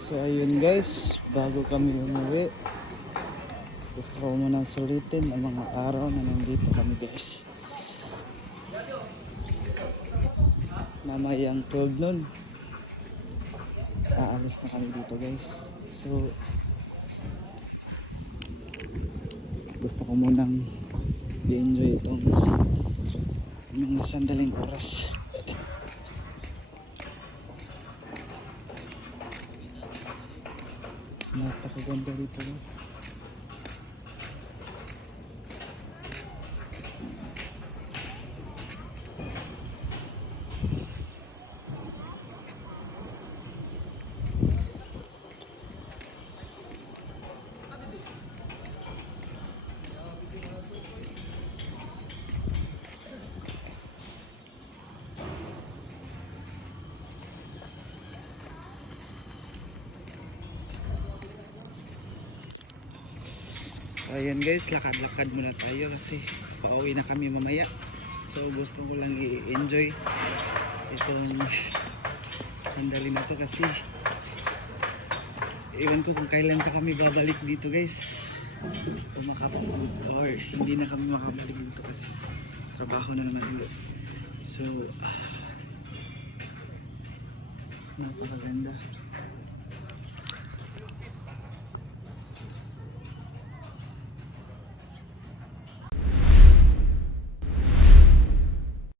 So ayun guys, bago kami umuwi, gusto ko muna sulitin ang mga araw na nandito kami guys. Mamayang 12 nun, aalis na kami dito guys. So gusto ko munang i-enjoy itong mga sandaling oras. Napakaganda dito. Ayan guys, lakad-lakad muna tayo kasi pauwi na kami mamaya. So gusto ko lang i-enjoy itong sandali na to kasi ewan ko kung kailan pa kami babalik dito guys. Kung makapagod or hindi na kami makabalik dito kasi trabaho na naman ulit. So napakaganda.